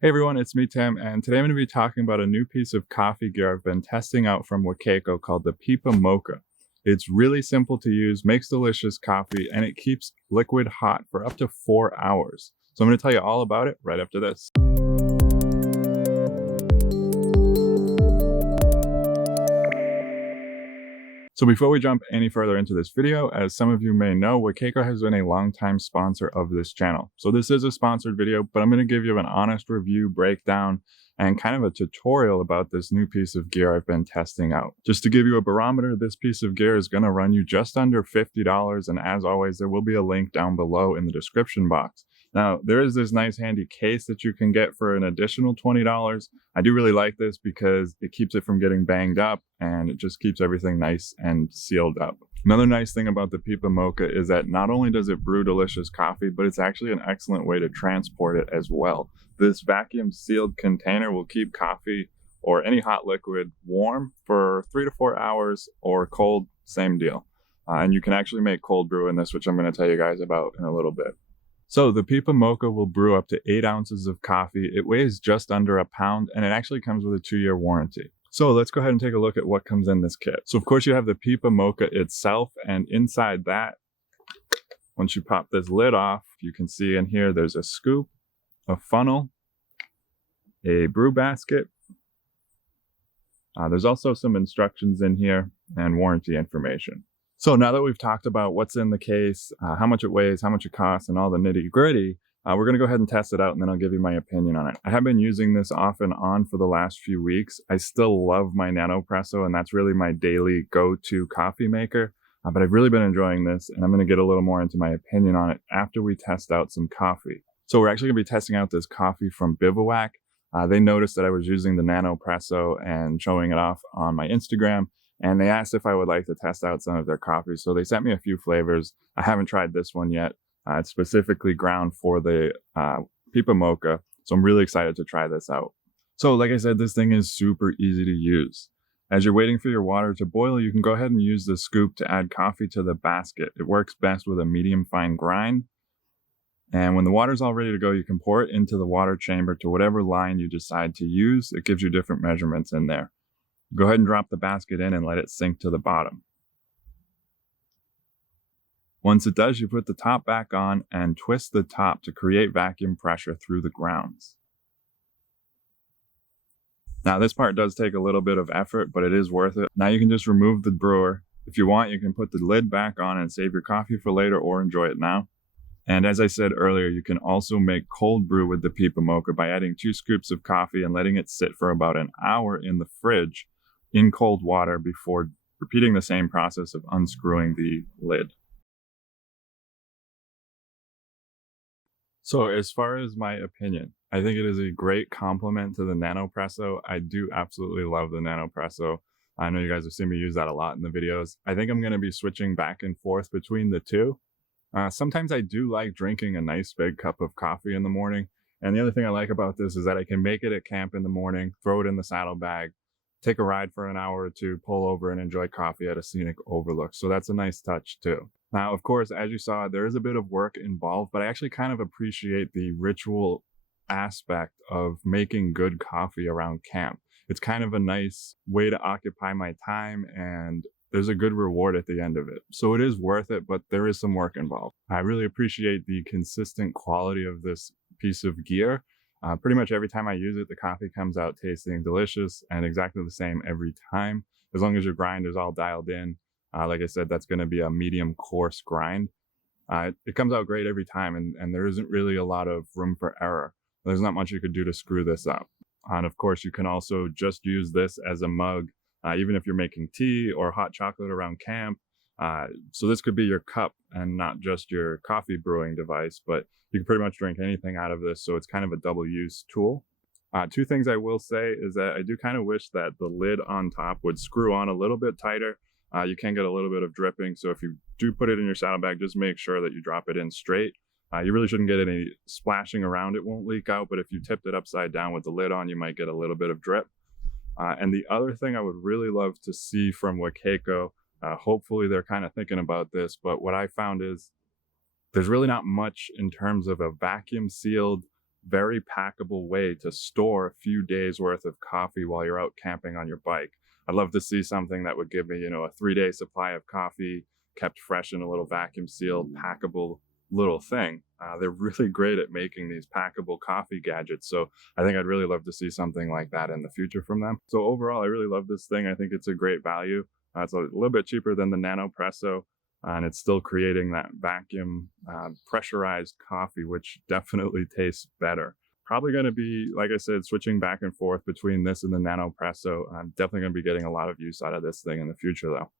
Hey everyone, it's me Tim, and today I'm going to be talking about a new piece of coffee gear I've been testing out from Wacaco called the Pipamoka. It's really simple to use, makes delicious coffee, and it keeps liquid hot for up to 4 hours. So I'm going to tell you all about it right after this. So before we jump any further into this video, as some of you may know, Wacaco has been a longtime sponsor of this channel. So this is a sponsored video, but I'm going to give you an honest review, breakdown, and kind of a tutorial about this new piece of gear I've been testing out. Just to give you a barometer, this piece of gear is going to run you just under $50, and as always, there will be a link down below in the description box. Now, there is this nice handy case that you can get for an additional $20. I do really like this because it keeps it from getting banged up and it just keeps everything nice and sealed up. Another nice thing about the Pipamoka is that not only does it brew delicious coffee, but it's actually an excellent way to transport it as well. This vacuum sealed container will keep coffee or any hot liquid warm for 3 to 4 hours, or cold, same deal. And you can actually make cold brew in this, which I'm going to tell you guys about in a little bit. So the Pipamoka will brew up to 8 ounces of coffee. It weighs just under a pound, and it actually comes with a 2-year warranty. So let's go ahead and take a look at what comes in this kit. So of course you have the Pipamoka itself, and inside that, once you pop this lid off, you can see in here there's a scoop, a funnel, a brew basket. There's also some instructions in here and warranty information. So now that we've talked about what's in the case, how much it weighs, how much it costs, and all the nitty gritty, we're going to go ahead and test it out, and then I'll give you my opinion on it. I have been using this off and on for the last few weeks. I still love my NanoPresso, and that's really my daily go-to coffee maker. But I've really been enjoying this, and I'm going to get a little more into my opinion on it after we test out some coffee. So we're actually going to be testing out this coffee from Bivouac. They noticed that I was using the NanoPresso and showing it off on my Instagram, and they asked if I would like to test out some of their coffees. So they sent me a few flavors. I haven't tried this one yet. It's specifically ground for the Pipamoka, so I'm really excited to try this out. So like I said, this thing is super easy to use. As you're waiting for your water to boil, you can go ahead and use the scoop to add coffee to the basket. It works best with a medium fine grind. And when the water's all ready to go, you can pour it into the water chamber to whatever line you decide to use. It gives you different measurements in there. Go ahead and drop the basket in and let it sink to the bottom. Once it does, you put the top back on and twist the top to create vacuum pressure through the grounds. Now this part does take a little bit of effort, but it is worth it. Now you can just remove the brewer. If you want, you can put the lid back on and save your coffee for later, or enjoy it now. And as I said earlier, you can also make cold brew with the Pipamoka by adding 2 scoops of coffee and letting it sit for about an hour in the fridge in cold water before repeating the same process of unscrewing the lid. So as far as my opinion, I think it is a great complement to the NanoPresso. I do absolutely love the NanoPresso. I know you guys have seen me use that a lot in the videos. I think I'm going to be switching back and forth between the two. Sometimes I do like drinking a nice big cup of coffee in the morning. And the other thing I like about this is that I can make it at camp in the morning, throw it in the saddlebag, take a ride for an hour or two, pull over and enjoy coffee at a scenic overlook. So that's a nice touch too. Now, of course, as you saw, there is a bit of work involved, but I actually kind of appreciate the ritual aspect of making good coffee around camp. It's kind of a nice way to occupy my time, and there's a good reward at the end of it. So it is worth it, but there is some work involved. I really appreciate the consistent quality of this piece of gear. Pretty much every time I use it, the coffee comes out tasting delicious and exactly the same every time. As long as your grind is all dialed in. Like I said, that's going to be a medium coarse grind. It comes out great every time, and there isn't really a lot of room for error. There's not much you could do to screw this up. And of course, you can also just use this as a mug, even if you're making tea or hot chocolate around camp. So this could be your cup and not just your coffee brewing device, but you can pretty much drink anything out of this. So it's kind of a double use tool. 2 things I will say is that I do kind of wish that the lid on top would screw on a little bit tighter. You can get a little bit of dripping. So if you do put it in your saddlebag, just make sure that you drop it in straight. You really shouldn't get any splashing around. It won't leak out, but if you tipped it upside down with the lid on, you might get a little bit of drip. And the other thing I would really love to see from Wacaco, hopefully they're kind of thinking about this, but what I found is there's really not much in terms of a vacuum sealed very packable way to store a few days worth of coffee while you're out camping on your bike. I'd love to see something that would give me, you know, a 3-day supply of coffee kept fresh in a little vacuum sealed, packable little thing. They're really great at making these packable coffee gadgets. So I think I'd really love to see something like that in the future from them. So overall, I really love this thing. I think it's a great value. It's a little bit cheaper than the Nanopresso, and it's still creating that vacuum pressurized coffee, which definitely tastes better. Probably going to be, like I said, switching back and forth between this and the Nanopresso. I'm definitely going to be getting a lot of use out of this thing in the future though.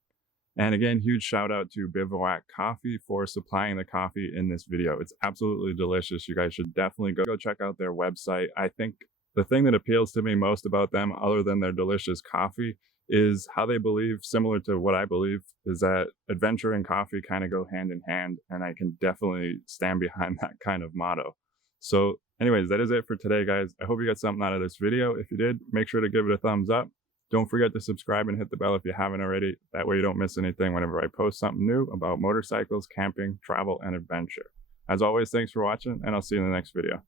And again, huge shout out to Bivouac Coffee for supplying the coffee in this video. It's absolutely delicious. You guys should definitely go check out their website. I think the thing that appeals to me most about them, other than their delicious coffee, is how they believe, similar to what I believe, is that adventure and coffee kind of go hand in hand. And I can definitely stand behind that kind of motto. So anyways, that is it for today, guys. I hope you got something out of this video. If you did, make sure to give it a thumbs up. Don't forget to subscribe and hit the bell if you haven't already. That way you don't miss anything whenever I post something new about motorcycles, camping, travel, and adventure. As always, thanks for watching, and I'll see you in the next video.